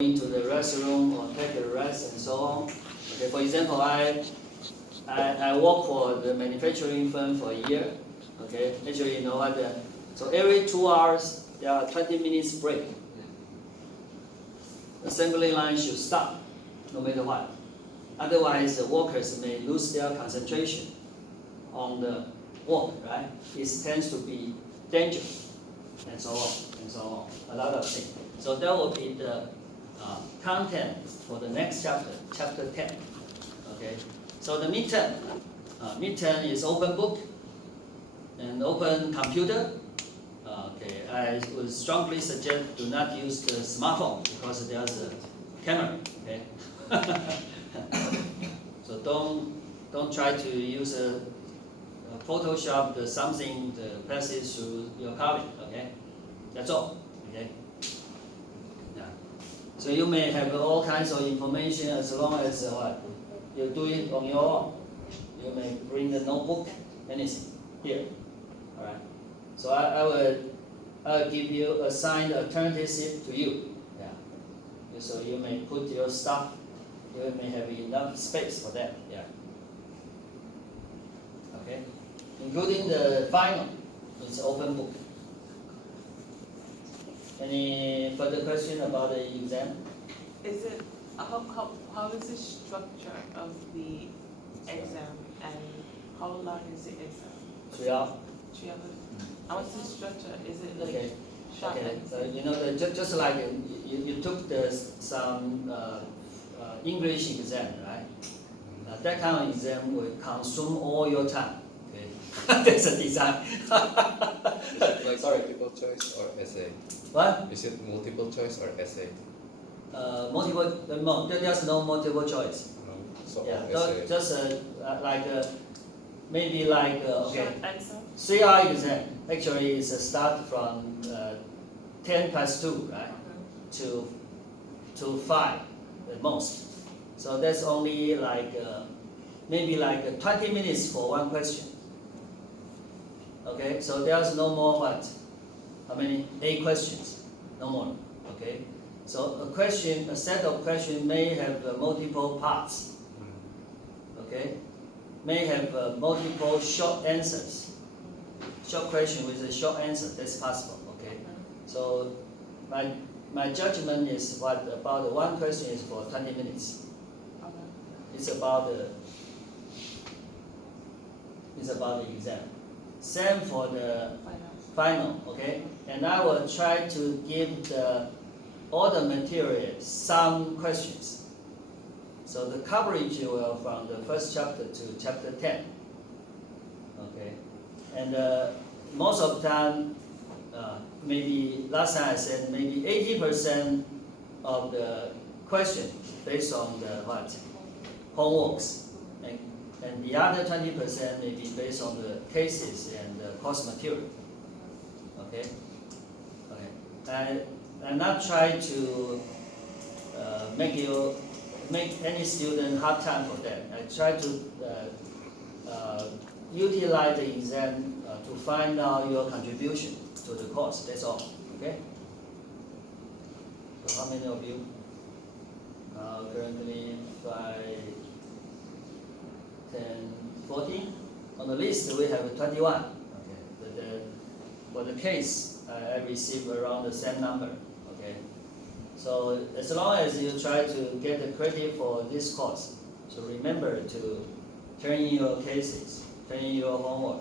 into the restroom or take a rest and so on. Okay, for example, I work for the manufacturing firm for a year. Okay, actually, you know what? So every 2 hours there are 20 minutes break. Assembly line should stop, no matter what. Otherwise, the workers may lose their concentration on the work. Right? It tends to be dangerous, and so on and so on. A lot of things. So that will be the content for the next chapter, chapter 10. Okay, so the midterm, midterm is open book and open computer. Okay, I would strongly suggest do not use the smartphone because there's a camera. Okay, so don't try to use a Photoshop something to pass it through your colleague. Okay, that's all. Okay. So you may have all kinds of information as long as what you do it on your own. You may bring the notebook, anything here. All right. So I will give you a signed alternative to you. Yeah. So you may put your stuff. You may have enough space for that. Yeah. Okay. Including the final, it's open book. Any further question about the exam? Is it how is the structure of the exam and how long is the exam? 3 hours. 3 hours. And what's the structure? Is it like Okay. short Okay. and So you know just like you took some English exam, right? That kind of exam will consume all your time. Okay. That's a design. Like Sorry. multiple choice or essay? What? Is it multiple choice or essay? Multiple? No, there's no multiple choice. No. So Yeah, essay. just like maybe like okay, short answer? 3 hour exam. Actually, it's a start from 10 plus 2, right? To 5 at most. So that's only like maybe like 20 minutes for one question. Okay, so there's no more what? How many? 8 questions, no more. Okay, so a set of questions may have multiple parts. Okay, may have multiple short answers. Short question with a short answer, that's possible. Okay, so my judgment is what about one question is for 20 minutes. It's about the exam. Same for the final, okay? And I will try to give all the material some questions. So the coverage will from the first chapter to chapter 10, okay? And most of the time, maybe last time I said maybe 80% of the question based on the what? Homeworks. And the other 20% may be based on the cases and the course material. Okay? Okay. I'm not trying to make any student hard time for that. I try to utilize the exam to find out your contribution to the course. That's all. Okay? So how many of you? Currently 5, 10, 14. On the list we have 21. Okay. But for the case, I received around the same number. Okay. So as long as you try to get the credit for this course, so remember to turn in your cases, turn in your homework.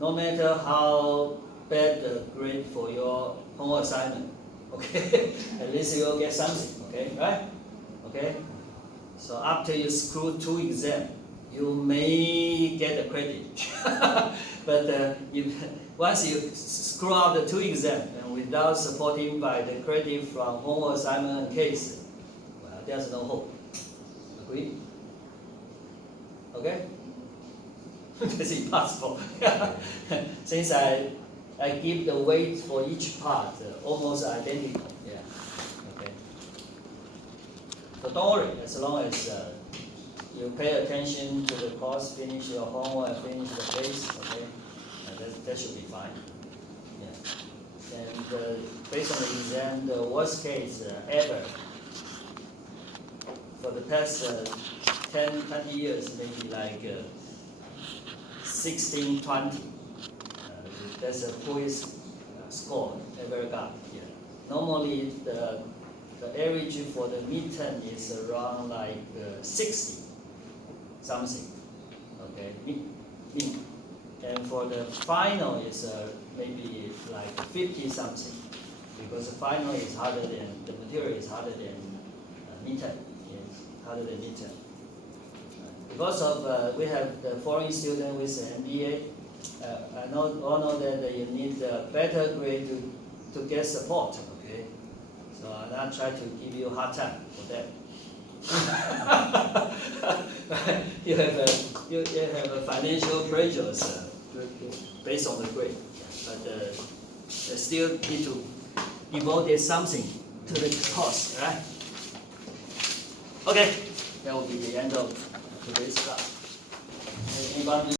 No matter how bad the grade for your homework assignment, okay, at least you'll get something. Okay, right? Okay. So after you screw 2 exams, you may get the credit, but once you screw out the 2 exams and without supporting by the credit from homework assignment and case, well, there's no hope. Agree? Okay? That's impossible. Since I give the weight for each part almost identical. Yeah. Okay. So don't worry, as long as you pay attention to the course, finish your homework, finish the case, okay? That should be fine. Yeah. And based on the exam, the worst case ever the past 10, 20 years, maybe like 16, 20. That's the poorest score ever got here. Normally, the average for the midterm is around like 60 something, okay, mean. And for the final is maybe like 50 something, because the final is harder than, the material is harder than midterm, harder than midterm. Because of we have the foreign student with the MBA, I all know that you need a better grade to get support, okay? So I'm not trying to give you a hard time for that. you have a financial pressures based on the grade, but still need to devote something to the course, right? Okay, that will be the end of today's class. Anybody?